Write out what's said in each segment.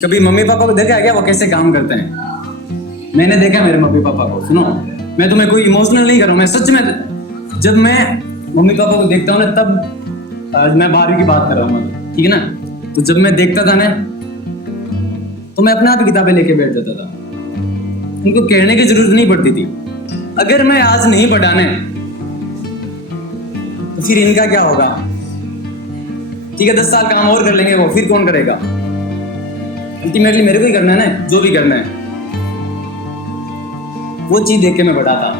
कभी mummy papa को देखा है क्या वो कैसे काम करते हैं? मैंने देखा मेरे मम्मी पापा को। सुनो, मैं तुम्हें कोई इमोशनल नहीं कर रहा हूँ, मैं सच में जब मैं मम्मी पापा को देखता हूँ ना तब मैं 12वीं की बात कर रहा हूँ, ठीक है ना। तो जब मैं देखता था ना तो मैं अपने आप ही किताबें लेके बैठ जाता था, उनको कहने की जरूरत नहीं पड़ती थी। अगर मैं आज नहीं पढ़ाने तो फिर इनका क्या होगा? ठीक है, 10 साल काम और कर लेंगे वो, फिर कौन करेगा? अल्टीमेटली मेरे को ही करना है ना, जो भी करना है। वो चीज देख के मैं बड़ा था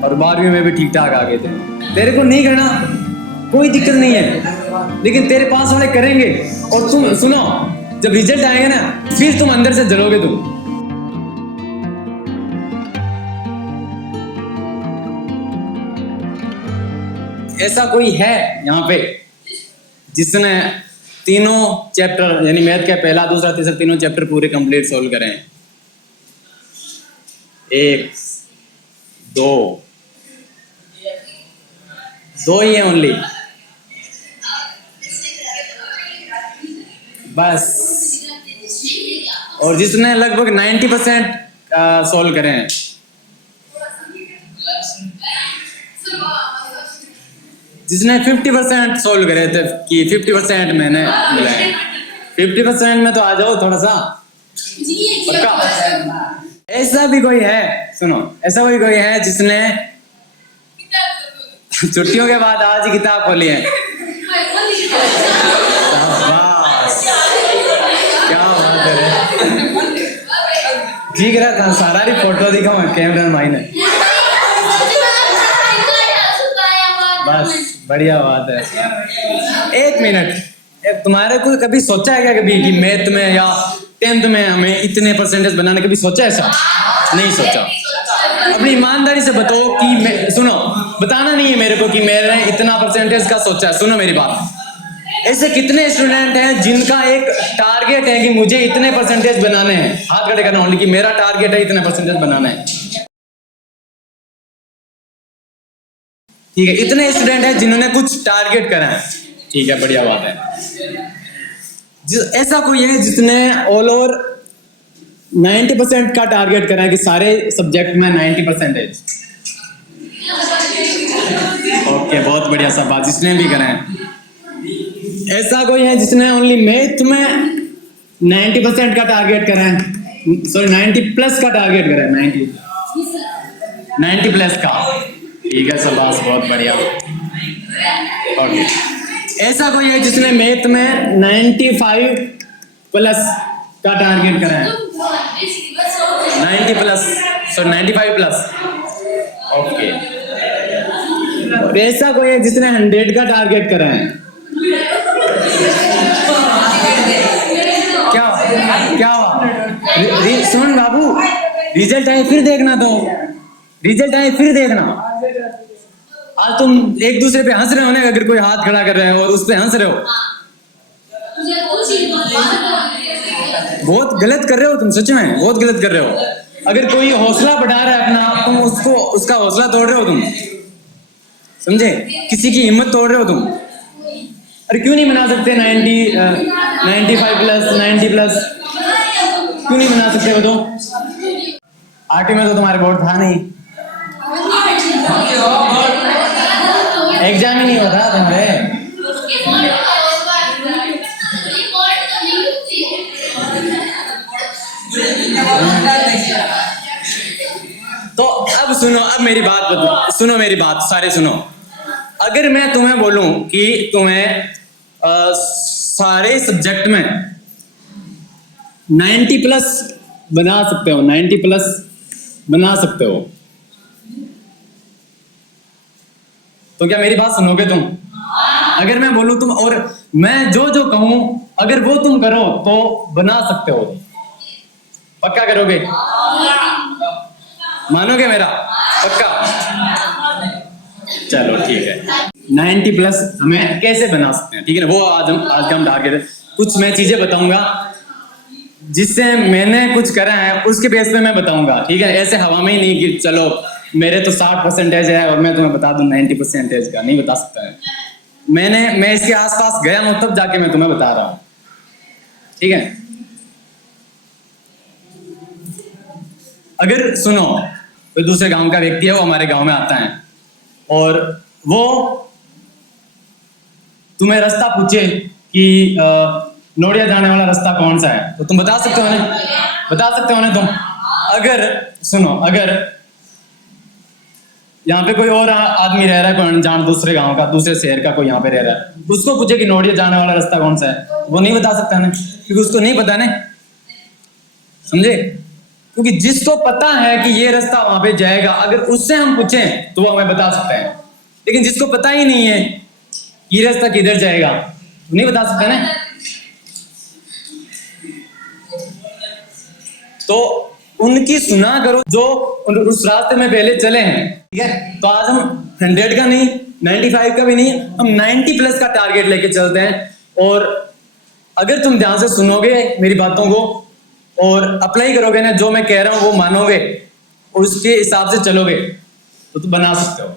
और 12वीं में भी ठीक ठाक आ गए थे। तेरे को नहीं करना कोई दिक्कत नहीं है, लेकिन तेरे पास वाले करेंगे। और तुम सुनो, जब रिजल्ट आएगा ना फिर तुम अंदर से जलोगे। तुम ऐसा कोई है यहाँ पे जिसने तीनों चैप्टर यानी मैथ का पहला दूसरा तीसरा तीनों चैप्टर पूरे कंप्लीट सोल्व करें? 1 2 ही है ओनली, बस। और जिसने लगभग 90% सोल्व करें हैं, जिसने 50% सोल्व करे थे कि 50% मैंने मिलाए, 50% में तो आ जाओ थोड़ा सा पक्का। ऐसा भी कोई है, सुनो, ऐसा भी कोई है जिसने छुट्टियों के बाद आज ही किताब खोली है? क्या बात है, ठीक रहा था। सारा फोटो दिखाऊं कैमरा भाई ने, बस बढ़िया बात है। 1 मिनट, तुम्हारे को कभी सोचा है क्या कभी कि मैथ में या 10th में हमें इतने परसेंटेज बनाने? कभी सोचा ऐसा? नहीं सोचा। अपनी ईमानदारी से बताओ कि मैं, सुनो, बताना नहीं है मेरे को कि मैंने इतना परसेंटेज का सोचा है। सुनो मेरी बात, ऐसे कितने स्टूडेंट हैं जिनका एक टारगेट है कि मुझे इतने परसेंटेज बनाने हैं? हाथ खड़े करना ओनली कि मेरा टारगेट है इतने परसेंटेज बनाना है। ठीक है, इतने स्टूडेंट हैं जिन्होंने कुछ टारगेट करा है, ठीक है, बढ़िया बात है। ऐसा कोई है जिसने ऑल ओवर 90% का टारगेट करा है कि सारे सब्जेक्ट में 90%? ओके, बहुत बढ़िया सब बात, जिसने भी करा है। ऐसा कोई है जिसने ओनली मैथ में 90% का टारगेट करा है? सॉरी, 90+ का टारगेट करा है, 90+ का, ठीक है शाबाश, बहुत बढ़िया। ओके, ऐसा कोई है जिसने मैथ में 95+ का टारगेट करा है? 90+, सो 95+, ओके। और ऐसा कोई है जिसने 100 का टारगेट करा है? क्या सुन बाबू, रिजल्ट आए फिर देखना, तो रिजल्ट आए फिर देखना। आज तुम एक दूसरे पे हंस रहे हो ना, अगर कोई हाथ खड़ा कर रहे हो और उस पे हंस रहे हो, बहुत गलत कर रहे हो तुम, सच में बहुत गलत कर रहे हो। अगर कोई हौसला बढ़ा रहा है अपना, तुम उसको उसका हौसला तोड़ रहे हो तुम, समझे? किसी की हिम्मत तोड़ रहे हो तुम। अरे क्यों नहीं बना सकते 95+, 90+? क्यों नहीं बना सकते? वो तो आरटी में तो तुम्हारे बोर्ड था नहीं, एग्जाम ही नहीं हो रहा तुम्हारे। तो अब सुनो, अब मेरी बात सुनो, मेरी बात सारे सुनो। अगर मैं तुम्हें बोलूं कि तुम्हें सारे सब्जेक्ट में 90+ बना सकते हो, 90+ बना सकते हो, तो क्या मेरी बात सुनोगे तुम? अगर मैं बोलूं तुम, और मैं जो जो कहूं अगर वो तुम करो तो बना सकते हो, पक्का करोगे? मानोगे मेरा? पक्का? चलो ठीक है, 90+ हमें कैसे बना सकते हैं, ठीक है ना? वो आज हम टारगेट है। कुछ मैं चीजें बताऊंगा जिससे मैंने कुछ करा है, उसके बेस पे मैं बताऊंगा, ठीक है? ऐसे हवा में ही नहीं कि चलो मेरे तो 60% है और मैं तुम्हें बता दूं 90% का, नहीं बता सकता है। मैं इसके आसपास गया हूं तब जाके मैं तुम्हें बता रहा हूं। ठीक है। अगर सुनो कोई दूसरे गांव का व्यक्ति है, वो हमारे गांव में आता है और वो तुम्हें रास्ता पूछे कि नोडिया जाने वाला रास्ता कौन सा है, तो तुम बता सकते हो ना, बता सकते हो ना तुम। अगर सुनो, अगर यहाँ पे कोई और आदमी रह रहा है, कोई अनजान दूसरे गांव का, दूसरे शहर का कोई यहाँ पे रह रहा है, उसको पूछे कि नोडिया जाने वाला रास्ता कौन सा है, वो नहीं बता सकता ना, क्योंकि उसको नहीं पता ना, समझे। क्योंकि जिसको पता है कि ये रास्ता वहां पे जाएगा, अगर उससे हम पूछें तो वो हमें बता सकता है, लेकिन जिसको पता ही नहीं है ये रास्ता किधर जाएगा, नहीं बता सकता ना। तो उनकी सुना करो जो उस रास्ते में पहले चले हैं, ठीक है। तो आज हम 100 का नहीं, 95 का भी नहीं, हम 90 प्लस का टारगेट लेके चलते हैं। और अगर तुम ध्यान से सुनोगे मेरी बातों को और अप्लाई करोगे ना, जो मैं कह रहा हूं वो मानोगे और उसके हिसाब से चलोगे, तो तुम बना सकते हो,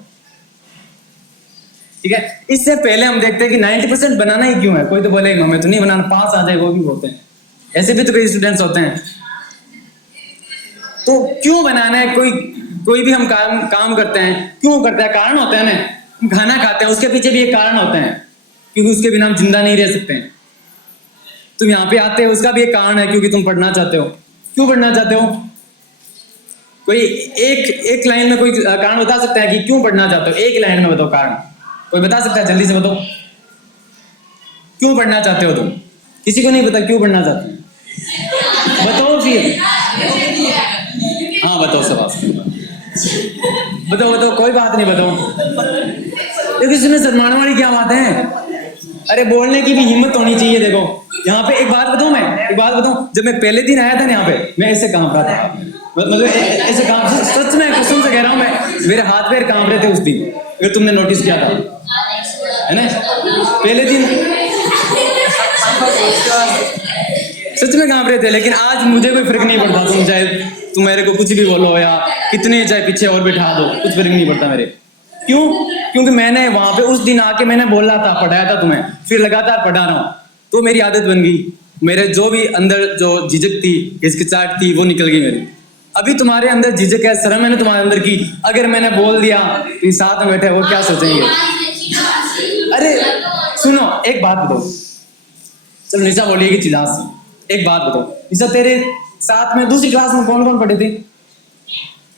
ठीक है। इससे पहले हम देखते हैं कि 90% बनाना ही क्यों है। कोई तो बोले हमें तो नहीं बनाना, 5 आ जाए, वो भी बोलते हैं, ऐसे भी तो कई स्टूडेंट्स होते हैं। तो क्यों बनाना है, कोई भी हम काम करते हैं, क्यों करते हैं, कारण होता है ना। हम खाना खाते हैं, उसके पीछे भी एक कारण होता है, क्योंकि उसके बिना हम जिंदा नहीं रह सकते हैं। तुम यहाँ पे आते हो, उसका भी एक कारण है, क्योंकि तुम पढ़ना चाहते हो। क्यों पढ़ना चाहते हो, कोई एक लाइन में कोई कारण बता सकता है कि क्यों पढ़ना चाहते हो, एक लाइन में बताओ कारण, कोई बता सकता है, जल्दी से बताओ। क्यों पढ़ना चाहते हो तुम, किसी को नहीं पता क्यों पढ़ना चाहते हैं, बताओ फिर। हाँ बताओ, सब बताओ, कोई बात नहीं, बताओ। लेकिन इसमें शर्माने वाली क्या बात है, अरे बोलने की भी हिम्मत होनी चाहिए। देखो यहाँ पे एक बात बताऊं, मैं एक बात बताऊं, जब मैं पहले दिन आया था ना यहाँ पे, मैं ऐसे कांप रहा था, मतलब ऐसे कांप, सच में कसम से कह रहा हूँ मैं, मेरे हाथ पैर कांप रहे थे उस दिन, अगर तुमने नोटिस किया था, है ना। पहले दिन सच में कांप रहे थे, लेकिन आज मुझे कोई फर्क नहीं पड़ता। तुम चाहे तुम मेरे को कुछ भी बोलो या कितने चाहे पीछे और बिठा दो, कुछ फर्क नहीं पड़ता मेरे। क्यों, क्योंकि मैंने वहां पे उस दिन आके मैंने बोला था, पढ़ाया था तुम्हें, फिर लगातार पढ़ा रहा हूँ, तो मेरी आदत बन गई। मेरे जो भी अंदर जो झिझक थी, हिचकिचाहट थी, वो निकल गई मेरी। अभी तुम्हारे अंदर झिझक है, शर्म है ना तुम्हारे अंदर की, अगर मैंने बोल दिया तो साथ में बैठे वो क्या सोचेंगे। अरे सुनो एक बात बताओ, चलो निशा बोलिएगी चिल्लास, एक बात बताओ निशा, तेरे साथ में दूसरी क्लास में कौन कौन पढ़े थे,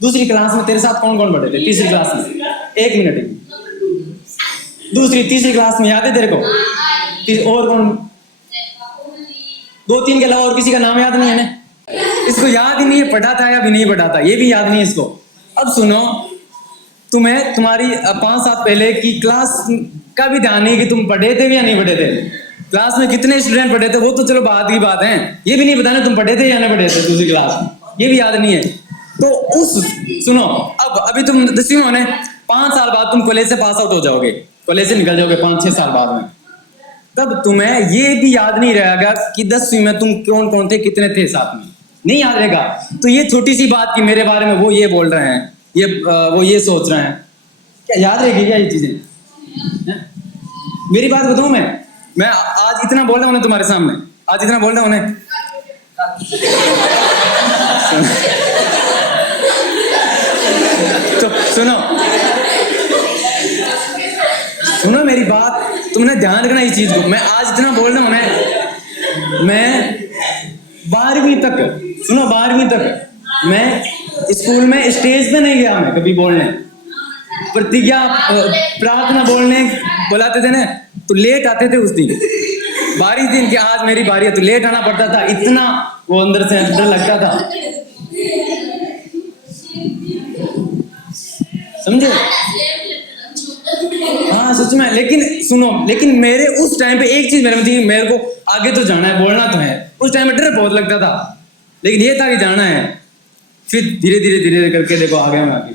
दूसरी क्लास में तेरे साथ कौन कौन पढ़े थे, तीसरी क्लास में, एक मिनट, दूसरी तीसरी क्लास में याद है तेरे को, और कौन, 2-3 के अलावा और किसी का नाम याद नहीं है ना, इसको याद ही नहीं है, पढ़ा था या भी नहीं पढ़ा था, ये भी याद नहीं है इसको। अब सुनो, तुम्हें तुम्हारी 5 साल पहले की क्लास का भी ध्यान नहीं कि तुम पढ़े थे या नहीं पढ़े थे, क्लास में कितने स्टूडेंट पढ़े थे, वो तो चलो बात की बात है, ये भी नहीं बताना तुम पढ़े थे या नहीं पढ़े थे दूसरी क्लास में, ये भी याद नहीं है। तो उस सुनो, अब अभी तुम 10वीं में होने, 5 साल बाद तुम कॉलेज से पास आउट हो जाओगे, कॉलेज से निकल जाओगे 5-6 साल बाद में, तब तुम्हें ये भी याद नहीं रहेगा कि 10वीं में तुम कौन कौन थे, कितने थे साथ में, नहीं याद रहेगा। तो ये छोटी सी बात कि मेरे बारे में वो ये बोल रहे हैं, ये वो ये सोच रहे हैं, क्या याद रहेगी क्या ये चीजें। मेरी बात बताऊं, मैं आज इतना बोल रहा हूं तुम्हारे सामने, आज इतना बोल रहा हूं तो सुनो मेरी बात, तुमने ध्यान रखना इस चीज को। मैं आज इतना बोल रहा हूं, मैं 12वीं तक, सुनो 12वीं तक मैं स्कूल में स्टेज पे नहीं गया, मैं कभी बोलने, प्रतिज्ञा प्रार्थना बोलने बुलाते थे ना, तो लेट आते थे उस दिन, 12 दिन की आज मेरी बारी है, तो लेट आना पड़ता था, इतना वो अंदर से डर लगता था, समझे। हाँ सच में, लेकिन सुनो, लेकिन मेरे उस टाइम पे एक चीज मेरे में थी, मेरे को आगे तो जाना है, बोलना तो है। उस टाइम में डर बहुत लगता था, लेकिन ये था कि जाना है। फिर धीरे धीरे करके देखो आ गया मैं आगे।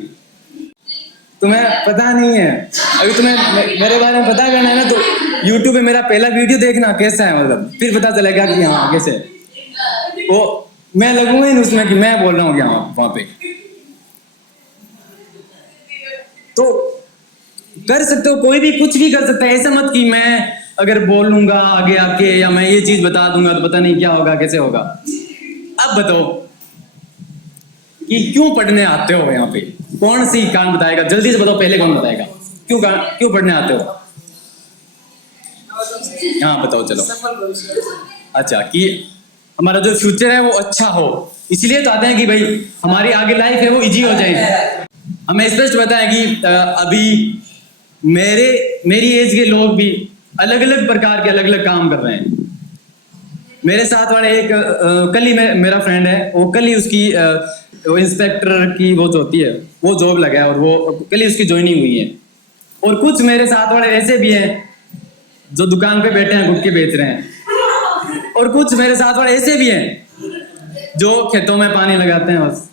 तुम्हें पता नहीं है, अभी तुम्हें मेरे बारे में पता करना है ना, तो YouTube पे मेरा पहला वीडियो देखना कैसा है, मतलब फिर पता चलेगा कि हाँ कैसे है। वो मैं लगूंगा ही उसमें कि मैं बोल रहा हूँ वहां पे। तो कर सकते हो, कोई भी कुछ भी कर सकता है, ऐसा मत कि मैं अगर बोलूंगा आगे आके या मैं ये चीज बता दूंगा तो पता नहीं क्या होगा, कैसे होगा। अब बताओ कि क्यों पढ़ने आते हो यहाँ पे? कौन सी कान बताएगा? जल्दी से बताओ, पहले कौन बताएगा? क्यों पढ़ने आते हो? हाँ बताओ चलो। अच्छा, कि हमारा जो फ्यूचर है वो अच्छा हो, इसलिए तो आते हैं कि भाई हमारी आगे लाइफ है वो इजी हो जाए। हमें स्पष्ट पता है कि अभी मेरी एज के लोग भी अलग अलग प्रकार के अलग अलग काम कर रहे हैं। मेरे साथ वाले एक कल ही मेरा फ्रेंड है, वो कल ही उसकी वो इंस्पेक्टर की वो जो होती है वो जॉब लगा है और वो कल ही उसकी ज्वाइनिंग हुई है। और कुछ मेरे साथ वाले ऐसे भी हैं जो दुकान पे बैठे हैं गुटखे बेच रहे हैं, और कुछ मेरे साथ वाले ऐसे भी हैं जो खेतों में पानी लगाते हैं बस।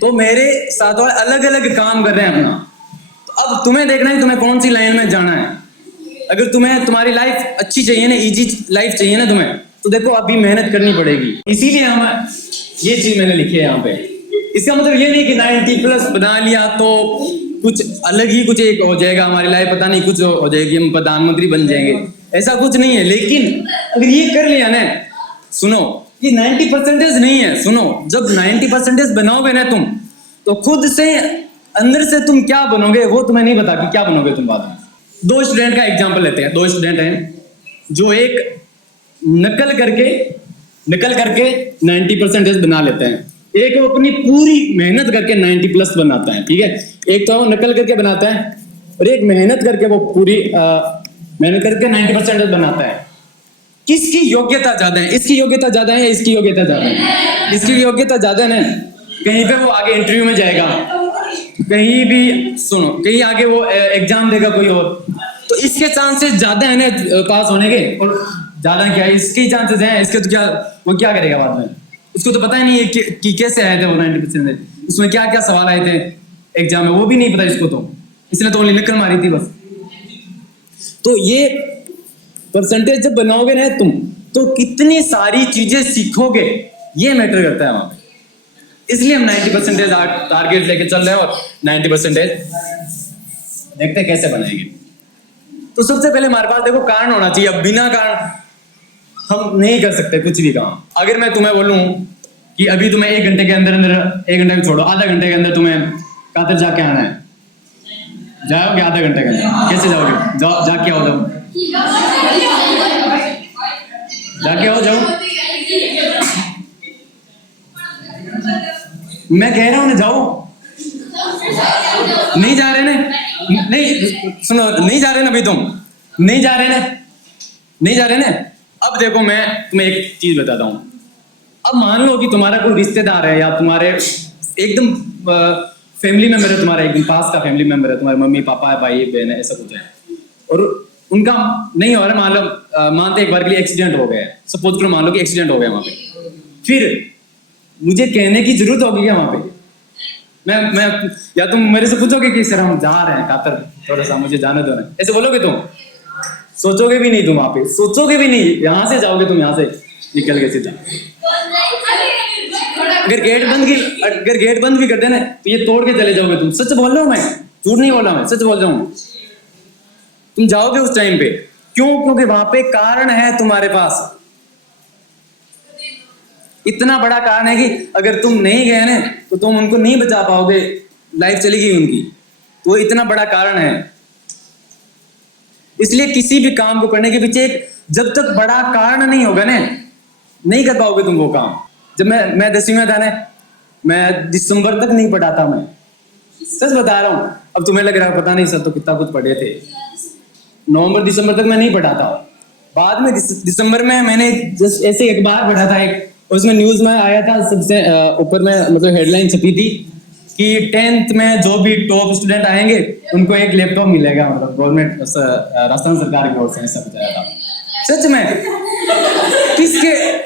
तो मेरे साथ वाले अलग अलग काम कर रहे हैं अपना। तो अब तुम्हें देखना है तुम्हें कौन सी लाइन में जाना है। अगर तुम्हें तुम्हारी लाइफ अच्छी चाहिए ना, इजी लाइफ चाहिए ना तुम्हें, तो देखो अभी मेहनत करनी पड़ेगी। इसीलिए हम ये चीज मैंने लिखी है यहाँ पे। इसका मतलब ये नहीं कि 90+ बना लिया तो कुछ अलग ही कुछ एक हो जाएगा हमारी लाइफ, पता नहीं कुछ हो जाएगी, हम प्रधानमंत्री बन जाएंगे, ऐसा कुछ नहीं है। लेकिन अगर ये कर लिया ना, सुनो, ये 90% नहीं है। सुनो, जब 90% बनाओगे ना तुम, तो खुद से अंदर से तुम क्या बनोगे वो तुम्हें नहीं पता कि क्या बनोगे तुम बाद में। दो स्टूडेंट का एग्जाम्पल लेते हैं। दो स्टूडेंट हैं जो एक नकल करके 90% बना लेते हैं, एक वो अपनी पूरी मेहनत करके 90+ बनाता है, ठीक है। एक तो वो नकल करके बनाता है और एक मेहनत करके वो पूरी मेहनत करके 90% बनाता है। किसकी योग्यता ज्यादा है? इसकी योग्यता ज्यादा है या इसकी योग्यता ज्यादा है? इसकी योग्यता ज्यादा है ना। कहीं पे वो आगे इंटरव्यू में जाएगा, कहीं भी सुनो, कहीं आगे वो एग्जाम देगा कोई और, तो इसके चांसेस ज्यादा है ना पास होने के। और ज्यादा क्या, इसके चांसेस हैं। इसके तो क्या, वो क्या करेगा बाद में? उसको तो पता ही नहीं है कि कैसे आए थे वो 90%, उसमें क्या क्या सवाल आए थे एग्जाम में, वो भी नहीं पता इसको। तो इसने तो ओनली नकल मारी थी बस। तो ये परसेंटेज जब बनाओगे ना तुम, तो कितनी सारी चीजें सीखोगे, ये मैटर करता है वहां पे। इसलिए हम 90% टारगेट लेके चल रहे हैं और 90% देखते हैं कैसे बनाएंगे। तो सबसे पहले हमारे पास देखो कारण होना चाहिए। अब बिना कारण हम नहीं कर सकते कुछ भी काम। अगर मैं तुम्हें बोलूं कि अभी तुम्हें 1 घंटे के अंदर 1 घंटे में छोड़ो, आधा घंटे के अंदर तुम्हें कातर जाके आना है, जाओगे आधा घंटे के अंदर? कैसे जाओगे? जाके आओ, जाओ। मैं कह रहा हूं ना, जाओ। नहीं जा रहे ना? नहीं सुनो, नहीं जा रहे ना अभी तुम? नहीं जा रहे ना? अब देखो मैं तुम्हें एक चीज बताता हूं। अब मान लो कि तुम्हारा कोई रिश्तेदार है या तुम्हारे एकदम फैमिली मेंबर है, तुम्हारा एकदम पास का फैमिली मेंबर है, तुम्हारे मम्मी पापा है, भाई बहन है, ऐसा कुछ है, और उनका नहीं हो रहा। मान लो मानते एक बार के लिए एक्सीडेंट हो गया, सपोज करो, मान लो कि एक्सीडेंट हो गया वहां पे। फिर मुझे कहने की जरूरत होगी क्या वहां पे? मैं या तुम मेरे से पूछोगे कि सर हम जा रहे हैं कातर, थोड़ा सा मुझे जाने दो ना, ऐसे बोलोगे तुम? सोचोगे भी नहीं तुम, वहां पे सोचोगे भी नहीं। यहां से जाओगे तुम, यहां से निकल के सीधा। अगर गेट बंद भी कर देना तो ये तोड़ के चले जाओगे तुम। सच बोल रहा हूं मैं, झूठ नहीं बोल रहा मैं, सच बोल रहा हूं। तुम जाओगे उस टाइम पे, क्यों? क्योंकि वहां पे कारण है तुम्हारे पास। इतना बड़ा कारण है कि अगर तुम नहीं गए ना तो तुम उनको नहीं बचा पाओगे, लाइफ चली गई उनकी। तो इतना बड़ा कारण है। इसलिए किसी भी काम को करने के पीछे जब तक बड़ा कारण नहीं होगा ना, नहीं कर पाओगे तुम वो काम। जब मैं 10वीं में था ना, मैं दिसंबर तक नहीं पढ़ा था। मैं सच बता रहा हूं। अब तुम्हें लग रहा है पता नहीं सर तो कितना कुछ पढ़े थे। नवंबर दिसंबर तक मैं नहीं पढ़ा था। बाद में दिसंबर में मैंने जस्ट ऐसे एक बार पढ़ा था, एक उसमें न्यूज में आया था, सबसे ऊपर में मतलब हेडलाइन छपी थी कि 10th में जो भी टॉप स्टूडेंट आएंगे उनको एक लैपटॉप मिलेगा, मतलब गवर्नमेंट राजस्थान सरकार की ओर से, ऐसा बताया था। सच में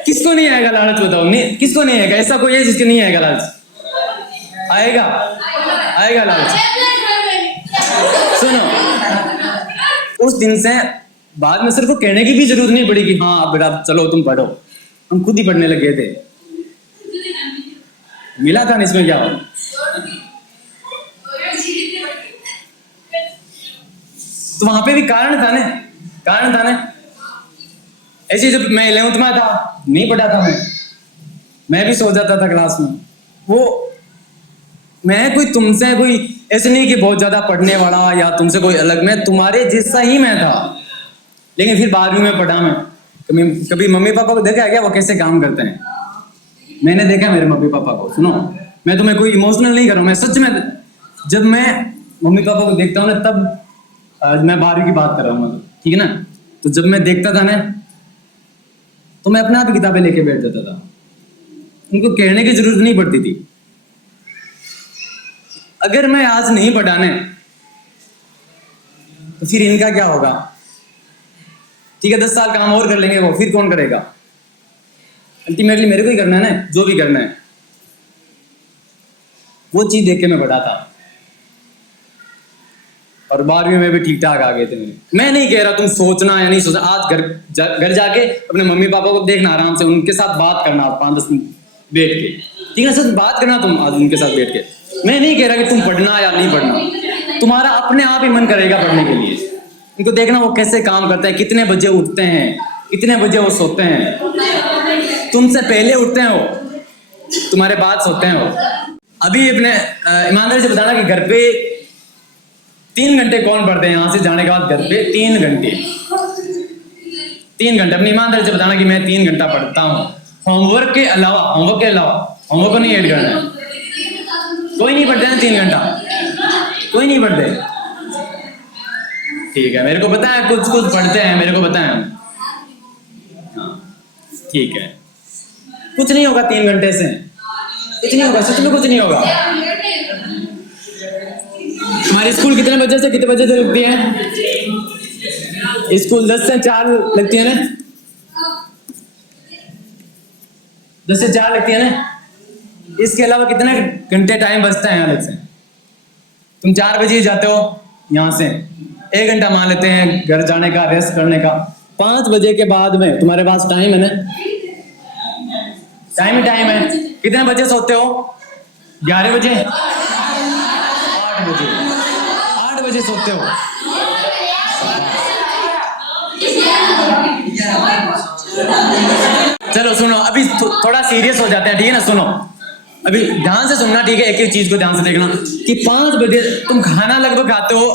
किसको नहीं आएगा लालच? बताओ, नहीं किसको नहीं आएगा? ऐसा कोई है जिसके नहीं आएगा लालच? आएगा लालच। सुनो, उस दिन से बाद में सिर्फ कहने की भी जरूरत नहीं पड़ी कि हाँ अब बेटा चलो तुम पढ़ो। हम खुद ही पढ़ने लग गए थे। मिला था ना, इसमें क्या हो? तो वहां पे भी कारण था ना। ऐसे जब मैं 11th में था, नहीं पढ़ा था मैं भी सो जाता था क्लास में। वो मैं कोई तुमसे कोई ऐसे नहीं कि बहुत ज्यादा पढ़ने वाला या तुमसे कोई अलग, मैं तुम्हारे जैसा ही मैं था। लेकिन फिर 12वीं में पढ़ा मैं। कभी मम्मी पापा को देखा है क्या वो कैसे काम करते हैं? मैंने देखा मेरे मम्मी पापा को। सुनो, मैं तुम्हें कोई इमोशनल नहीं कर रहा हूं, मैं सच में जब मैं मम्मी पापा को देखता हूँ ना, तब मैं 12वीं की बात कर रहा हूँ, ठीक है ना। तो जब मैं देखता था ना, तो मैं अपने आप ही किताबें लेके बैठ जाता था, उनको कहने की जरूरत नहीं पड़ती थी। अगर मैं आज नहीं पढ़ाने तो फिर इनका क्या होगा? ठीक है, 10 साल काम और कर लेंगे वो, फिर कौन करेगा? अल्टीमेटली मेरे को ही करना है ना, जो भी करना है। वो चीज देख के मैं बड़ा था और 12वीं में भी ठीक ठाक आ गए थे। मैं नहीं कह रहा तुम सोचना या नहीं सोचना। आज घर जाके अपने मम्मी पापा को देखना, आराम से उनके साथ बात करना 5-10 मिनट बैठ के, ठीक है, सच बात करना तुम आज उनके साथ बैठ के। मैं नहीं कह रहा कि तुम पढ़ना या नहीं पढ़ना, तुम्हारा अपने आप ही मन करेगा पढ़ने के लिए। उनको देखना वो कैसे काम करते हैं, कितने बजे उठते हैं, कितने बजे वो सोते हैं। तुमसे पहले उठते हैं वो, तुम्हारे बाद सोते हैं वो। अभी अपने ईमानदारी से बताना कि घर पे 3 घंटे कौन पढ़ते हैं? यहाँ से जाने के बाद घर पे 3 घंटे, 3 घंटे। अपनी ईमानदारी से बताना कि मैं 3 घंटा पढ़ता हूँ, होमवर्क के अलावा। होमवर्क को नहीं ऐड करना है। कोई नहीं पढ़ते ना 3 घंटा, कोई नहीं पढ़ते, ठीक है। मेरे को पता है कुछ पढ़ते हैं, मेरे को पता है, हाँ ठीक है। कुछ नहीं होगा 3 घंटे से, कुछ नहीं होगा, सच में कुछ नहीं होगा। हमारी स्कूल कितने बजे से कितने बजे तक लगती है? स्कूल 10 से 4 लगती है ना, 10 से 4 लगती है ना। इसके अलावा कितने घंटे टाइम बचता है अलग से? तुम 4 बजे ही जाते हो यहाँ से, 1 घंटा मान लेते हैं घर जाने का, रेस्ट करने का। 5 बजे के बाद में तुम्हारे पास टाइम है ना, टाइम ही टाइम है। कितने बजे सोते हो? 11 बजे, 8 बजे सोते हो। चलो सुनो, अभी थोड़ा सीरियस हो जाते हैं, ठीक है ना। सुनो अभी ध्यान से सुनना, ठीक है। एक एक चीज को ध्यान से देखना कि 5 बजे तुम खाना लगभग खाते हो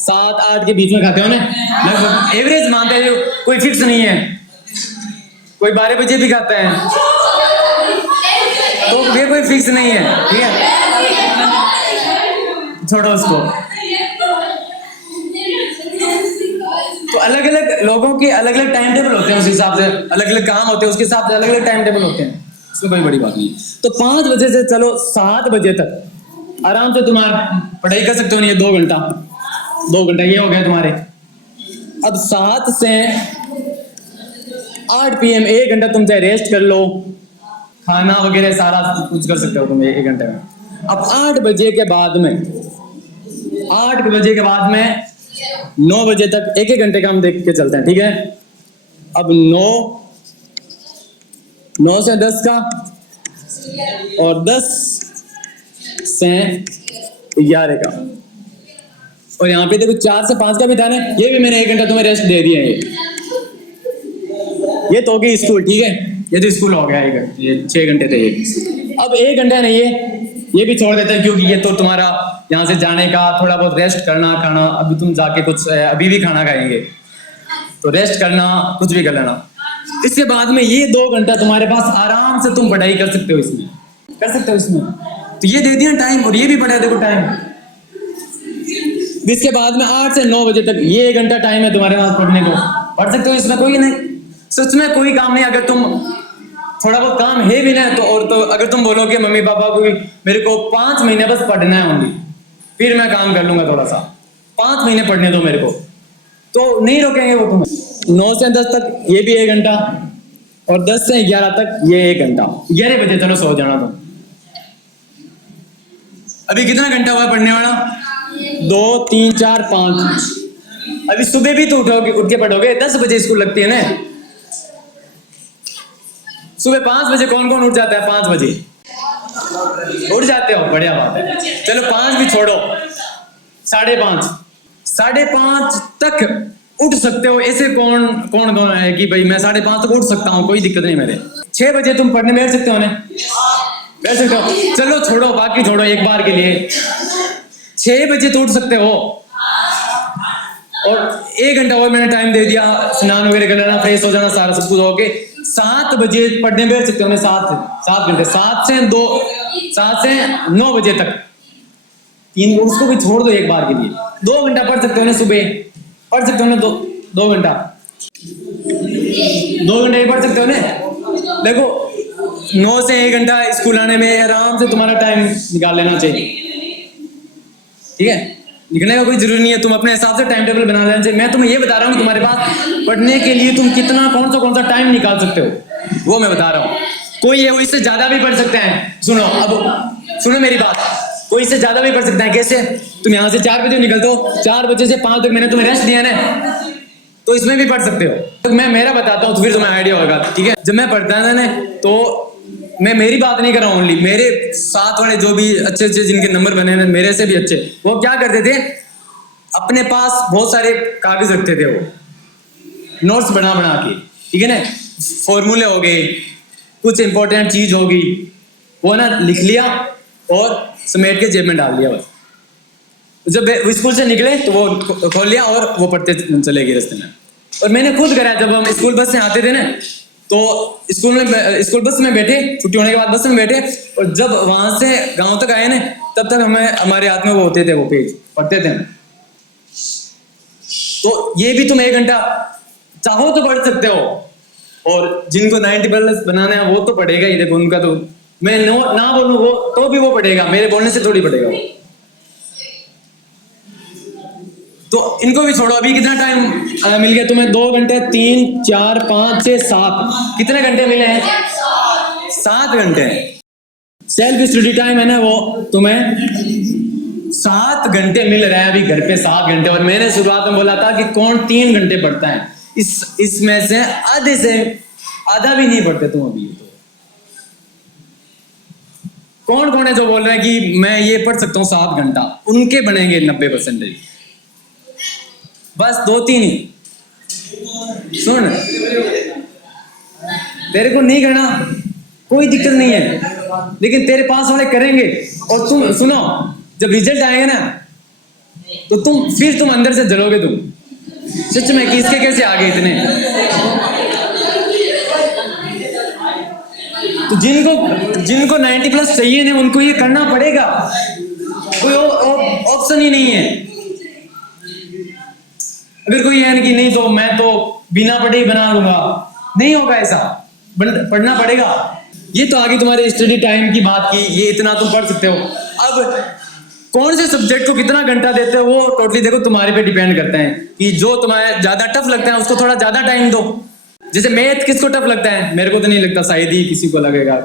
7-8 के बीच में खाते हो ना, लगभग एवरेज मानते हो, कोई फिक्स नहीं है। कोई 12 बजे भी खाता है, तो ये कोई फिक्स नहीं है, ठीक है, छोड़ो उसको। तो अलग अलग लोगों के अलग अलग टाइम टेबल होते हैं, उस हिसाब से अलग अलग काम होते हैं, उसके हिसाब से अलग अलग टाइम टेबल होते हैं, इसमें कोई बड़ी बात नहीं। तो 5 बजे से चलो 7 बजे तक आराम से तुम्हारा पढ़ाई कर सकते हो। नहीं 2 घंटा, 2 घंटा ये हो गया तुम्हारे। अब 7 से 8 PM 1 घंटा तुम चाहे रेस्ट कर लो, खाना वगैरह सारा कुछ कर सकते हो तुम 1 घंटे में। अब 8 बजे के बाद में 9 बजे तक 1-1 घंटे का हम देख के चलते हैं, ठीक है। अब 9 से 10 का, और 10 से 11 का, और यहाँ पे देखो 4 से 5 का भी था ना, ये भी मैंने 1 घंटा तुम्हें रेस्ट दे दिया है। ये तो हो गई स्कूल, ठीक है, ये तो स्कूल हो गया, ये 6 घंटे थे ये। अब 1 घंटा नहीं है, ये भी छोड़ देते हैं, क्योंकि ये तो तुम्हारा यहाँ से जाने का, थोड़ा बहुत रेस्ट करना, खाना, अभी तुम जाके कुछ अभी भी खाना खाएंगे तो रेस्ट करना, कुछ भी कर लेना। इसके बाद में ये 2 घंटा तुम्हारे पास आराम से तुम पढ़ाई कर सकते हो, इसमें कर सकते हो इसमें। तो ये दे दिया टाइम, और ये भी पढ़ा, देखो टाइम। इसके बाद में 8 से 9 बजे तक ये 1 घंटा टाइम है तुम्हारे पास पढ़ने को, पढ़ सकते हो, इसमें कोई नहीं, सच में कोई काम नहीं। अगर तुम थोड़ा बहुत काम है भी ना, तो और तो अगर तुम बोलोगे मम्मी पापा को मेरे को 5 महीने बस पढ़ना है ओनली, फिर मैं काम कर लूंगा थोड़ा सा, 5 महीने पढ़ने दो मेरे को, तो नहीं रोकेंगे वो तुम्हें। 9 से 10 तक ये भी 1 घंटा, और 10 से 11 तक ये 1 घंटा। 11 बजे चलो सो जाना तुम। अभी कितना घंटा हुआ पढ़ने वाला? 2, 3, 4, 5। अभी सुबह भी तो उठोगे, उठ के पढ़ोगे। 10 बजे स्कूल लगती है ना, सुबह 5 बजे कौन कौन उठ जाता है? 5 बजे उठ जाते हो, बढ़िया बात है। चलो 5 भी छोड़ो, 5:30, 5:30 तक उठ सकते हो, ऐसे कौन कौन कौन है कि भाई मैं 5:30 तक उठ सकता हूँ, कोई दिक्कत नहीं मेरे। 6 बजे तुम पढ़ने बैठ सकते हो ना? बैठ सकते हो? चलो छोड़ो, बाकी छोड़ो, एक बार के लिए 6 बजे तो उठ सकते हो, और 1 घंटा और मैंने टाइम दे दिया, स्नान वगैरह कर लेना, फ्रेश हो जाना, सारा सब कुछ होके 7 बजे पढ़ने बैठ सकते हो ना? 7 घंटे, 7 से 9 बजे तक, 3, उसको भी छोड़ दो एक बार के लिए, 2 घंटा पढ़ सकते हो ना? सुबह पढ़ सकते हो ना? 2 घंटा, 2 घंटे पढ़ सकते हो ना? देखो 9 से 1 घंटा स्कूल आने में आराम से तुम्हारा टाइम निकाल लेना चाहिए, ठीक है? लिखने का कोई जरूरी नहीं है, तुम अपने हिसाब से टाइम टेबल बना लेना चाहिए। मैं तुम्हें ये बता रहा हूँ तुम्हारे पास पढ़ने के लिए तुम कितना कौन सा टाइम निकाल सकते हो, वो मैं बता रहा हूँ। कोई है वो इससे ज्यादा भी पढ़ सकते हैं। सुनो, अब सुनो मेरी बात, कोई इससे ज्यादा भी पढ़ सकता है। कैसे? तुम यहाँ से 4 बजे निकलते हो, 4 बजे से 5 तक मैंने तुम्हें रेस्ट दिया ना, तो इसमें भी पढ़ सकते हो। तो मैं मेरा बताता हूँ तो फिर तुम्हें आइडिया होगा, ठीक है? जब मैं पढ़ता था ना, तो मैं मेरी बात नहीं कर रहा हूँ, ओनली मेरे साथ वाले जो भी अच्छे जिनके नंबर बने हैं मेरे से भी अच्छे, वो क्या करते थे, अपने पास बहुत सारे कागज रखते थे, वो नोट्स बना के, ठीक है ना? फॉर्मूले हो गए, कुछ इंपॉर्टेंट चीज होगी, वो ना लिख लिया और समेट के जेब में डाल लिया। बस जब स्कूल से निकले तो वो खोल लिया और वो पढ़ते चले गए रास्ते में। और मैंने खुद करा, जब हम स्कूल बस से आते थे ना, तो स्कूल बस में बैठे, छुट्टी होने के बाद बस में बैठे, और जब वहां से गांव तक आए ना, तब तक हमारे हाथ में वो होते थे, वो पेज पढ़ते थे। तो ये भी तुम 1 घंटा चाहो तो पढ़ सकते हो, और जिनको 90+ बनाना है वो तो पढ़ेगा ही। देखो उनका तो मैं ना बोलूं वो तो भी वो पढ़ेगा, मेरे बोलने से थोड़ी पढ़ेगा वो। तो इनको भी छोड़ो। अभी कितना टाइम मिल गया तुम्हें? 2 घंटे, 3, 4, 5, 6, 7, कितने घंटे मिले हैं? 7 घंटे। सेल्फ स्टडी टाइम है ना, वो तुम्हें 7 घंटे मिल रहा है अभी घर पे, 7 घंटे। और मैंने शुरुआत में बोला था कि कौन 3 घंटे पढ़ता है, इसमें से आधे से आधा भी नहीं पढ़ते तुम अभी। तो कौन है जो बोल रहे हैं कि मैं ये पढ़ सकता हूँ 7 घंटा? उनके बनेंगे 90%। बस 2-3 ही। सुन, तेरे को नहीं करना कोई दिक्कत नहीं है, लेकिन तेरे पास वाले करेंगे। और तुम सुनो, जब रिजल्ट आएगा ना, तो तुम अंदर से जलोगे तुम, सच में, कि इसके कैसे आगे इतने। तो जिनको 90+ चाहिए ना, उनको ये करना पड़ेगा, कोई ऑप्शन ही नहीं है। अगर कोई है कि नहीं तो मैं तो बिना पढ़े ही बना लूंगा, नहीं होगा ऐसा, पढ़ना पड़ेगा। ये तो आगे तुम्हारे स्टडी टाइम की बात की, ये इतना तुम पढ़ सकते हो। अब कौन से सब्जेक्ट को कितना घंटा देते हो वो टोटली देखो तुम्हारे पे डिपेंड करता है, कि जो तुम्हें ज्यादा टफ लगता है उसको थोड़ा ज्यादा टाइम दो। जैसे मैथ किसको टफ लगता है? मेरे को तो नहीं लगता, शायद ही किसी को लगेगा,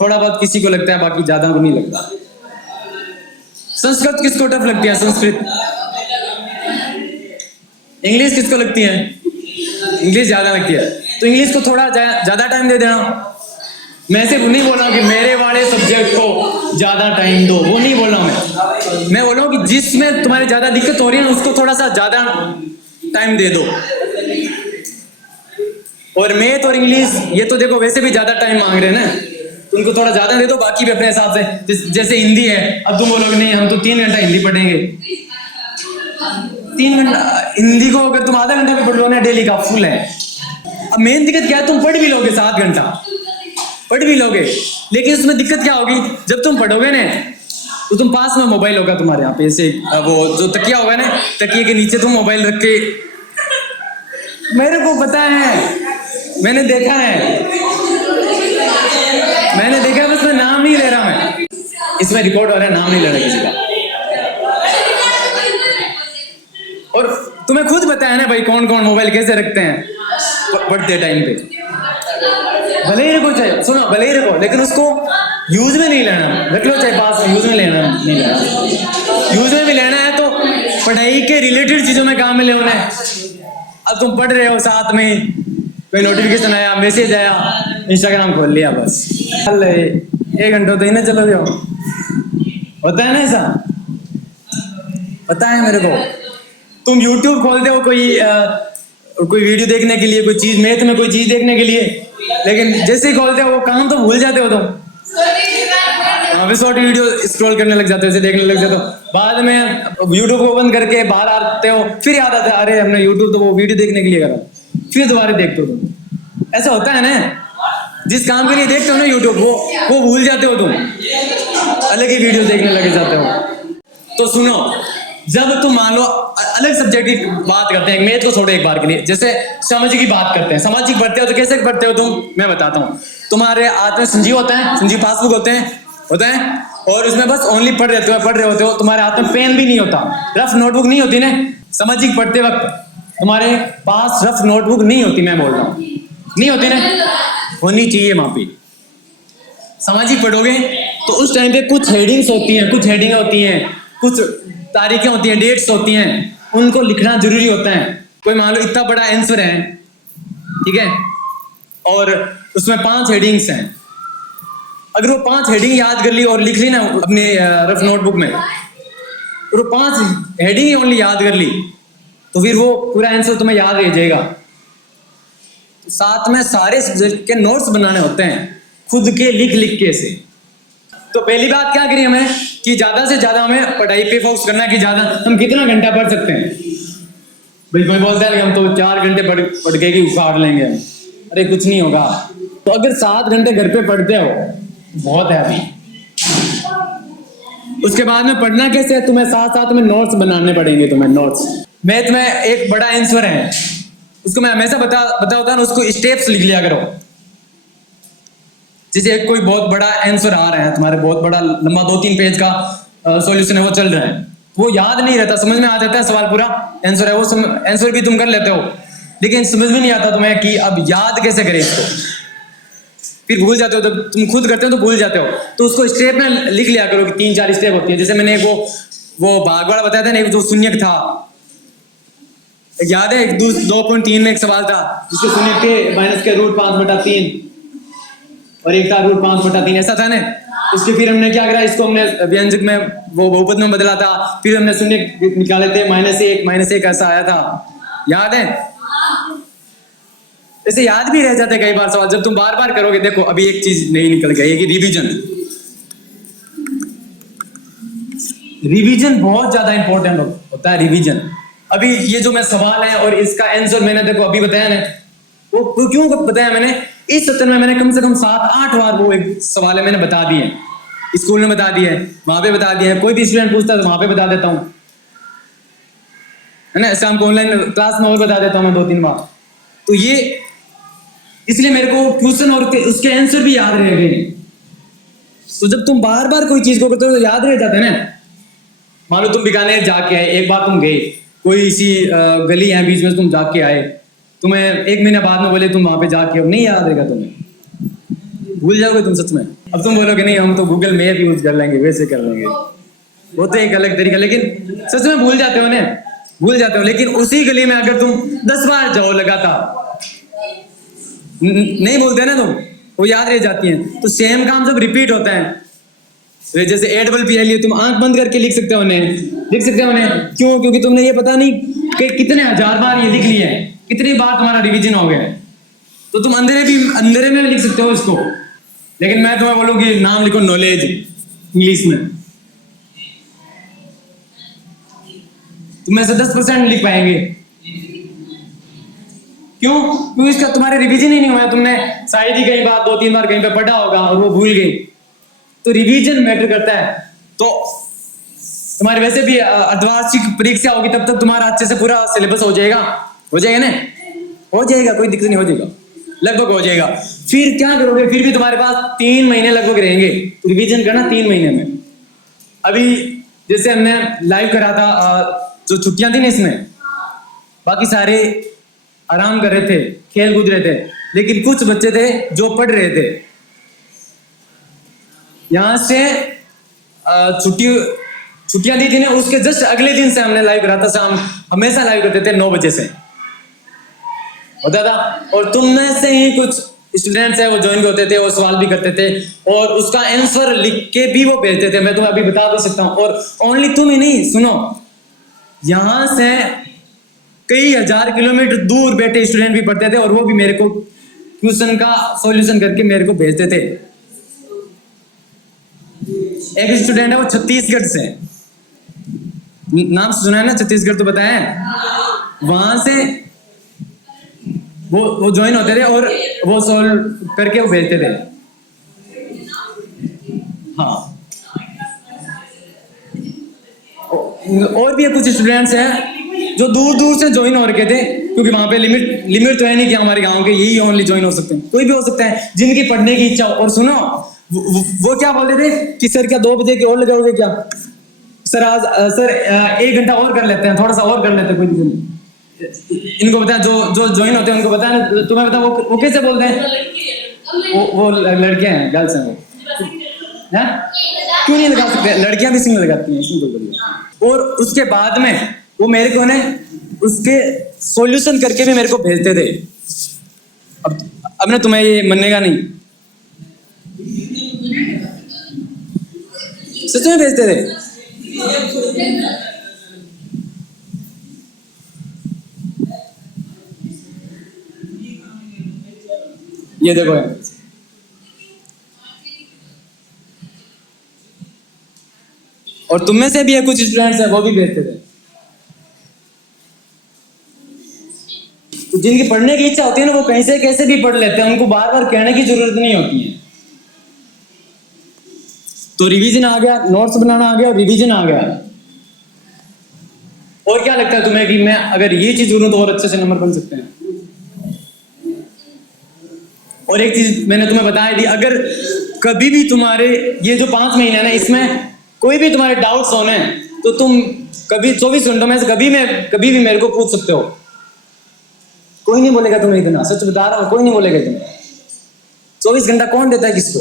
थोड़ा बहुत किसी को लगता है, बाकी ज्यादा को नहीं लगता। संस्कृत किसको टफ लगती है? संस्कृत। इंग्लिश किसको लगती है? इंग्लिश ज्यादा लगती है, तो इंग्लिश को थोड़ा ज्यादा टाइम दे देना। मैं सिर्फ नहीं बोल रहा हूँ कि मेरे वाले सब्जेक्ट को ज्यादा टाइम दो, वो नहीं बोल रहा हूँ मैं बोल रहा हूँ कि जिसमें तुम्हारी ज्यादा दिक्कत हो रही है उसको थोड़ा सा ज्यादा टाइम दे दो। और मैथ और इंग्लिश ये तो देखो वैसे भी ज्यादा टाइम मांग रहे हैं ना, तो उनको थोड़ा ज्यादा दे दो, बाकी भी अपने हिसाब से। जैसे हिंदी है, अब तुम बोलोगे नहीं हम तो 3 घंटा हिंदी पढ़ेंगे, 3 घंटा हिंदी को अगर तुम आधा घंटा भी पढ़ लो ना डेली का, फुल है। अब मेन दिक्कत क्या है, तुम पढ़ भी लोगे 7 घंटा पढ़ भी लोगे, लेकिन उसमें दिक्कत क्या होगी, जब तुम पढ़ोगे ना तो तुम पास में मोबाइल होगा तुम्हारे यहाँ पे, ऐसे वो जो तकिया होगा ना, तकिए के नीचे तुम मोबाइल रख के, मेरे को पता है, मैंने देखा है, बस मैं नाम नहीं ले रहा, मैं इसमें रिकॉर्ड हो रहा है, नाम नहीं ले रहा किसी का। और तुम्हें खुद पता है ना भाई कौन मोबाइल कैसे रखते हैं पढ़ते टाइम पे। भले ही रखो, चाहे सुनो भले ही रखो, लेकिन उसको यूज में नहीं लेना। रख लो चाहे पास में, यूज में लेना नहीं लेना। यूज में भी लेना है तो पढ़ाई के रिलेटेड चीजों में काम में ले होना है। अब तुम पढ़ रहे हो, साथ में कोई नोटिफिकेशन आया, मैसेज आया, इंस्टाग्राम खोल लिया, बस 1 घंटा तो ही ना चलोगे हो। होता है ना ऐसा, पता है मेरे को। तुम YouTube खोलते हो कोई वीडियो देखने के लिए, कोई चीज मैथ में कोई चीज देखने के लिए, लेकिन जैसे ही खोलते हो वो काम तो भूल जाते हो तुम। अभी शॉर्ट वीडियो स्क्रॉल करने लग जाते हो, ऐसे देखने लग जाते हो। बाद में यूट्यूब को बंद करके बाहर आते हो, फिर याद आता है अरे हमने यूट्यूब तो वो वीडियो देखने के लिए करा, फिर दोबारा देखते हो तुम। ऐसा होता है ना, जिस काम के लिए देखते हो ना यूट्यूब, वो भूल जाते हो तुम, अलग ही वीडियो देखने लगे जाते हो। तो सुनो, जब तुम मान लो अलग सब्जेक्ट की बात करते हैं, मैथ को छोड़ो एक बार के लिए, जैसे सामाजिक की बात करते हैं, सामाजिक पढ़ते हो तो कैसे पढ़ते हो तुम, मैं बताता हूँ। तुम्हारे हाथ में संजीव होता है, संजीव पासबुक होता है, और उसमें बस ओनली पढ़ रहे होते हो, तुम्हारे हाथ में पेन भी नहीं होता, रफ नोटबुक नहीं होती ना। सामाजिक पढ़ते वक्त तुम्हारे पास रफ नोटबुक नहीं होती, मैं बोल रहा हूँ, नहीं होती ना, होनी चाहिए वहां पे। सामाजिक पढ़ोगे तो उस टाइम पे कुछ हेडिंग्स होती हैं, कुछ हेडिंग होती हैं, कुछ तारीखें होती हैं, डेट्स होती हैं, उनको लिखना जरूरी होता है। कोई मान लो इतना बड़ा आंसर है, ठीक है, और उसमें 5 हेडिंग्स हैं, अगर वो 5 हेडिंग याद कर ली और लिख ली ना अपने रफ नोटबुक में, और वो 5 हेडिंग ही ओनली याद कर ली, तो फिर वो पूरा आंसर तुम्हें याद रह जाएगा। साथ में सारे सब्जेक्ट के नोट्स बनाने होते हैं, खुद के लिख के से। तो पहली बात क्या करी हमें कि ज्यादा से ज्यादा हमें पढ़ाई पे फोकस करना है, कि ज्यादा हम कितना घंटा पढ़ सकते हैं। भाई कोई बोलता है कि हम तो 4 घंटे पढ़ के ही उखाड़ लेंगे, अरे कुछ नहीं होगा। तो अगर 7 घंटे घर पे पढ़ते हो बहुत है अभी। उसके बाद में पढ़ना कैसे है, तुम्हें साथ में नोट्स बनाने पड़ेंगे। तुम्हें नोट्स, मैथ में एक बड़ा आंसर है, उसको मैं हमेशा बता होता है, उसको स्टेप्स लिख लिया करो। जैसे कोई बहुत बड़ा आंसर आ रहा है तुम्हारे, बहुत बड़ा लंबा 2-3 पेज का सॉल्यूशन है, वो चल रहा है, वो याद नहीं रहता, समझ में आ जाता है सवाल पूरा आंसर है, वो आंसर भी तुम कर लेते हो, लेकिन समझ में नहीं आता तुम्हें कि अब याद कैसे करें इसको, फिर भूल जाते हो। तो तुम खुद करते हो तो भूल जाते हो, तो उसको स्टेप में लिख लिया करो कि 3-4 स्टेप होती है। जैसे मैंने वो भाग वाला बताया था ना, जो शून्यक था, याद है 2.3 में एक सवाल था जिसके शून्यक के माइनस के √5/3 और एक था √5/3, ऐसा था ना। उसके फिर हमने क्या करा, इसको हमने व्यंजक में वो बहुपद में बदला था, फिर हमने शून्य निकाले थे, -1 ऐसा आया था, याद है। ऐसे याद भी रह जाते हैं कई बार सवाल, जब तुम बार बार करोगे। देखो अभी एक चीज नहीं निकल गई, कि रिवीजन बहुत ज्यादा इंपॉर्टेंट होता है। रिवीजन, अभी ये जो मैं सवाल है और इसका आंसर मैंने देखो अभी बताया ना, वो क्यों बताया मैंने, इस सत्र में मैंने कम से कम 7-8 बार वो एक सवाल है मैंने बता दिए, स्कूल में बता दिए, वहां पे बता दिए, कोई भी स्टूडेंट पूछता है तो वहां पे बता देता हूँ, है ना। शाम को ऑनलाइन क्लास में और बता देता हूँ मैं 2-3 बार। तो ये इसलिए मेरे को क्वेश्चन और उसके आंसर भी याद रह गए। तो जब तुम बार बार कोई चीज को करते हो तो याद रह जाते हैं ना। मान लो तुम बीकानेर जाके आए, एक बार तुम गए, कोई इसी गली है बीच में तुम जाके आए, तुम्हें 1 महीने बाद में बोले तुम वहां पे जाके, नहीं याद रहेगा तुम्हें, भूल जाओगे तुम सच में। अब तुम बोलोगे नहीं हम तो गूगल मैप यूज कर लेंगे, वैसे कर लेंगे, वो तो एक अलग तरीका, लेकिन सच में भूल जाते हो ना, भूल जाते हो। लेकिन उसी गली में अगर तुम 10 बार जाओ लगातार, नहीं बोलते ना तुम, वो याद रह जाती है। तो सेम काम जब रिपीट होता है, जैसे APPL, तुम आंख बंद करके लिख सकते हो उन्हें, क्यों? क्योंकि तुमने ये पता नहीं कि कितने 1000 बार ये लिख लिया है, कितनी बार तुम्हारा रिवीजन हो गया है, तो तुम अंधेरे में लिख सकते हो इसको। लेकिन मैं तुम्हें बोलूं कि नाम लिखो नॉलेज इंग्लिश में, तुम ऐसे 10% लिख पाएंगे। क्यों? क्योंकि इसका तुम्हारे रिवीजन ही नहीं हुआ, तुमने शायद ही कई बार 2-3 बार कहीं पे पढ़ा होगा और वो भूल गई। तो रिवीजन मैटर करता है। तो तुम्हारी वैसे भी अर्धवार्षिक परीक्षा होगी, तब तक तुम्हारा अच्छे से पूरा सिलेबस हो जाएगा ना, हो जाएगा, कोई दिक्कत नहीं, हो जाएगा, लगभग हो जाएगा। फिर क्या करोगे, फिर भी तुम्हारे पास 3 महीने लगभग रहेंगे रिवीजन करना, 3 महीने में। अभी जैसे हमने लाइव करा था, जो छुट्टियां थी ना, इसमें बाकी सारे आराम कर रहे थे, खेल कूद रहे थे, लेकिन कुछ बच्चे थे जो पढ़ रहे थे। यहां से छुट्टियां दी थी ना, उसके जस्ट अगले दिन से हमने लाइव करा था। शाम हमेशा लाइव करते थे 9 बजे से होता था, और तुम में से ही कुछ स्टूडेंट्स है वो ज्वाइन भी होते थे और सवाल भी करते थे, और उसका आंसर लिख के भी वो भेजते थे। मैं तुम्हें अभी बता भी सकता हूँ। और ओनली तुम ही नहीं, सुनो, यहां से कई हजार किलोमीटर दूर बैठे स्टूडेंट भी पढ़ते थे और वो भी मेरे को क्वेश्चन का सॉल्यूशन करके मेरे को भेजते थे। एक स्टूडेंट है वो छत्तीसगढ़ से, नाम सुना है ना छत्तीसगढ़, तो बताया वहां से वो ज्वाइन होते थे और वो सॉल्व करके वो भेजते थे। हाँ, और भी कुछ स्टूडेंट्स हैं जो दूर दूर से ज्वाइन हो रखे थे, क्योंकि वहां पे लिमिट तो है नहीं कि हमारे गांव के यही ओनली ज्वाइन हो सकते हैं, कोई भी हो सकता है जिनकी पढ़ने की इच्छा हो। और सुनो, वो क्या बोलते थे कि सर क्या 2 बजे की और लगाओगे क्या, सर आज सर 1 घंटा और कर लेते हैं, थोड़ा सा और कर लेते हैं, कोई दिक्कत नहीं। इनको बताया, जो ज्वाइन होते हैं उनको बताया, तुम्हें बता वो कैसे बोलते हैं, वो लड़के हैं, गर्ल्स हैं वो, क्यों नहीं लगा सकते, लड़कियां भी सिंगल लगाती हैं, इसमें कोई बड़ी बात नहीं। और उसके बाद में वो मेरे को ने उसके सॉल्यूशन करके भी मेरे को भेजते थे। अब ना तुम्हें ये मानेगा नहीं, सच में भेजते थे। ये देखो है। और तुम में से भी है कुछ स्टूडेंट्स है वो भी भेजते थे। तो जिनकी पढ़ने की इच्छा होती है ना वो कहीं से कैसे भी पढ़ लेते हैं, उनको बार बार कहने की जरूरत नहीं होती है। तो रिवीजन आ गया, नोट्स बनाना आ गया और रिवीजन आ गया। और क्या लगता है तुम्हें कि मैं अगर ये चीज करूं तो और अच्छे से नंबर बन सकते हैं? और एक चीज मैंने तुम्हें बताई थी, अगर कभी भी तुम्हारे ये जो 5 महीने है ना, इसमें कोई भी तुम्हारे डाउट्स होने तो तुम कभी 24 घंटों में से कभी भी मेरे को पूछ सकते हो। कोई नहीं बोलेगा तुम्हें, इतना सच बता रहा हूं, कोई नहीं बोलेगा तुम्हें। 24 घंटा कौन देता है किसको?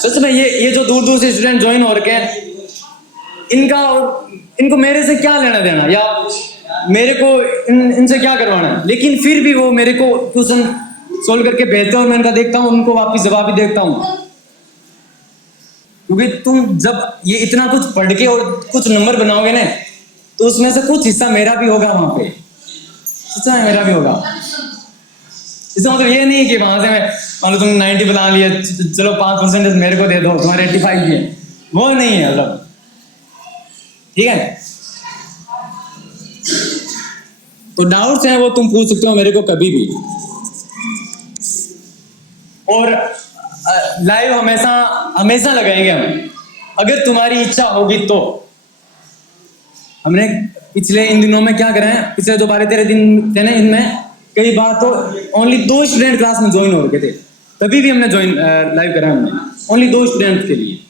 सच में ये जो दूर दूर से स्टूडेंट ज्वाइन हो रखे हैं, इनको मेरे से क्या लेना देना, या मेरे को इनसे क्या करवाना है, लेकिन फिर भी वो मेरे को क्वेश्चन सोल्व करके भेजते हैं और मैं इनका देखता हूँ, उनको वापस जवाब भी देखता हूँ। क्योंकि तुम जब ये इतना कुछ पढ़ के और कुछ नंबर बनाओगे ना, तो उसमें से कुछ हिस्सा मेरा भी होगा वहां पे, सच में मेरा भी होगा। इसका मतलब ये नहीं कि वहां से मैं मान लो तुम 90 बना लिए, चलो 5% मेरे को दे दो, तुम्हारे 85 भी है, वो नहीं है मतलब, ठीक है। तो डाउट्स हैं वो तुम पूछ सकते हो मेरे को कभी भी। और लाइव हमेशा लगाएंगे हम, अगर तुम्हारी इच्छा होगी तो। हमने पिछले इन दिनों में क्या करा है, पिछले जो 12-13 दिन थे ना, इनमें कई बार तो ओनली 2 स्टूडेंट क्लास में ज्वाइन हो रखे थे, तभी भी हमने ज्वाइन लाइव करा हमने, ओनली 2 स्टूडेंट के लिए।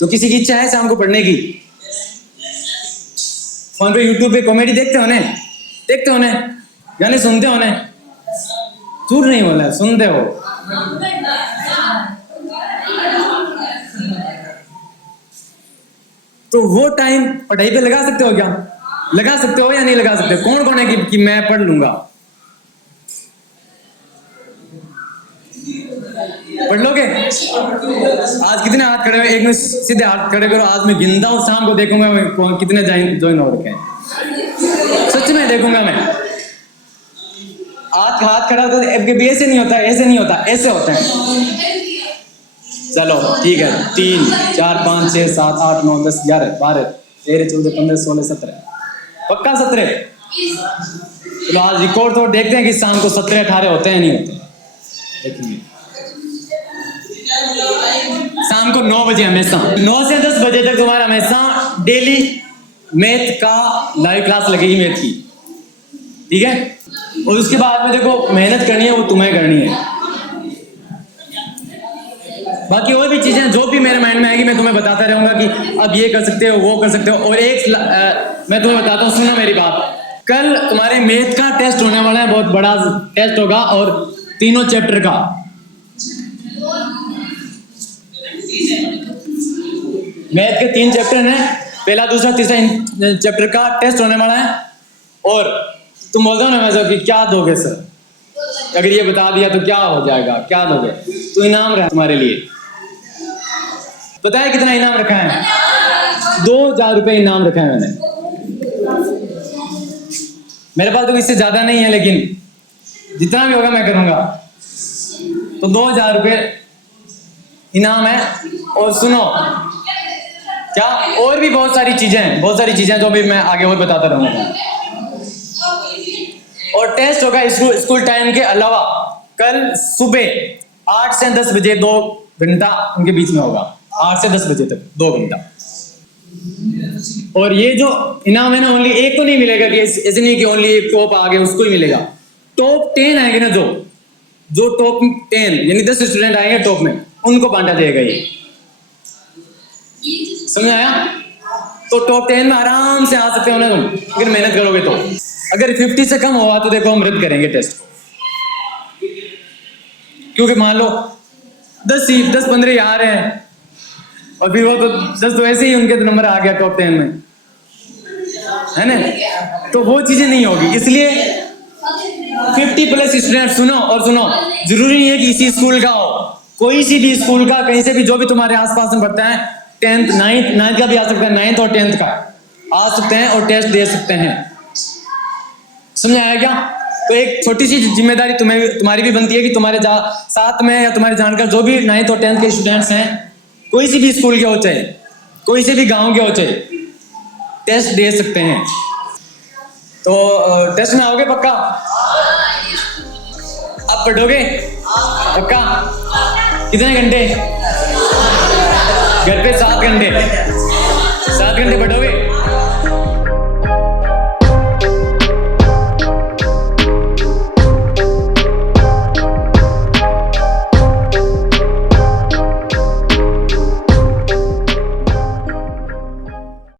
तो किसी की इच्छा है शाम को पढ़ने की, फोन पे यूट्यूब पे कॉमेडी देखते हो ने, गाने सुनते हो ने, झूठ नहीं बोला, सुनते हो। तो वो टाइम पढ़ाई पे लगा सकते हो क्या? लगा सकते हो या नहीं लगा सकते? कौन है कि मैं पढ़ लूंगा? पढ़ लोगे? आज कितने हाथ खड़े हुए? एक में सीधे हाथ खड़े करो, आज मैं गिनता हूँ, शाम को देखूंगा मैं कितने ज्वाइन हो रखे हैं। सच में देखूंगा मैं। हाथ खड़ा होता है भी, ऐसे नहीं होता, ऐसे नहीं होता, ऐसे होता है। चलो ठीक है, 3 4 5 6 7 8 9 10 11 12 13 14 15 16 17, पक्का 17। तो आज रिकॉर्ड तो देखते हैं कि शाम को 17 18 होते हैं नहीं होते, देखेंगे। शाम को 9 बजे, हमेशा 9 से 10 बजे तक तुम्हारा हमेशा डेली मैथ का लाइव क्लास लगेगी, मैथ की, ठीक है। और उसके बाद में देखो मेहनत करनी है, वो तुम्हें करनी है। बाकी और भी चीजें जो भी मेरे माइंड में आएगी मैं तुम्हें बताता रहूंगा कि अब ये कर सकते हो, वो कर सकते हो। और एक मैं तुम्हें बताता हूँ, सुनना मेरी बात। कल तुम्हारे मैथ का टेस्ट होने वाला है, बहुत बड़ा टेस्ट होगा, और 3 चैप्टर का। मैथ के 3 चैप्टर हैं, पहला दूसरा तीसरा चैप्टर का टेस्ट होने वाला है। और तुम बोलते हो ना मैं कि क्या दोगे सर, अगर ये बता दिया तो क्या हो जाएगा, क्या दोगे? तो इनाम रहा तुम्हारे लिए। पता है कितना इनाम रखा है? 2000 रुपये इनाम रखा है मैंने। मेरे पास तो इससे ज्यादा नहीं है, लेकिन जितना भी होगा मैं करूंगा। तो 2000 रुपये इनाम है। और सुनो क्या, और भी बहुत सारी चीजें हैं जो भी मैं आगे और बताता रहूंगा। और टेस्ट होगा स्कूल टाइम के अलावा कल सुबह 8 से 10 बजे 2 घंटा उनके बीच में होगा। 8 से 10 बजे तक 2 घंटा। और ये जो इनाम है ना, ओनली एक को नहीं मिलेगा कि ऐसे नहीं कि ओनली एक टॉप आ गया उसको ही मिलेगा। टॉप 10 आएंगे ना, जो टॉप 10 यानी 10 स्टूडेंट आएंगे टॉप में, उनको बांटा जाएगा ये। समझ आया? तो टॉप 10 में आराम से आ सकते हो ना तुम, अगर मेहनत करोगे तो। अगर 50 से कम हुआ तो देखो हम रद्द करेंगे टेस्ट को, क्योंकि मान लो 10-15 आ रहे हैं और फिर वो तो 10 तो ऐसे ही उनके नंबर आ गया टॉप 10 में, है ना? तो वो चीजें नहीं होगी। इसलिए 50+ स्टूडेंट सुनो, जरूरी नहीं है कि इसी स्कूल का हो, कोई सी भी स्कूल का, कहीं से भी, जो भी तुम्हारे आसपास में पढ़ता है, 10th 9th का भी आ सकता है, 9th और 10th का आ सकते हैं और टेस्ट दे सकते हैं। समझ आया क्या? तो एक छोटी सी जिम्मेदारी तुम्हारी भी बनती है कि तुम्हारे साथ में या तुम्हारे जानकार जो भी 9th और 10th के स्टूडेंट्स हैं, कोई सी भी स्कूल के हो चाहे, कोई से भी गांव के हो चाहे, टेस्ट दे सकते हैं। तो टेस्ट में आओगे पक्का? आप पढ़ोगे पक्का? कितने घंटे? घर पे 7 घंटे पढ़ोगे?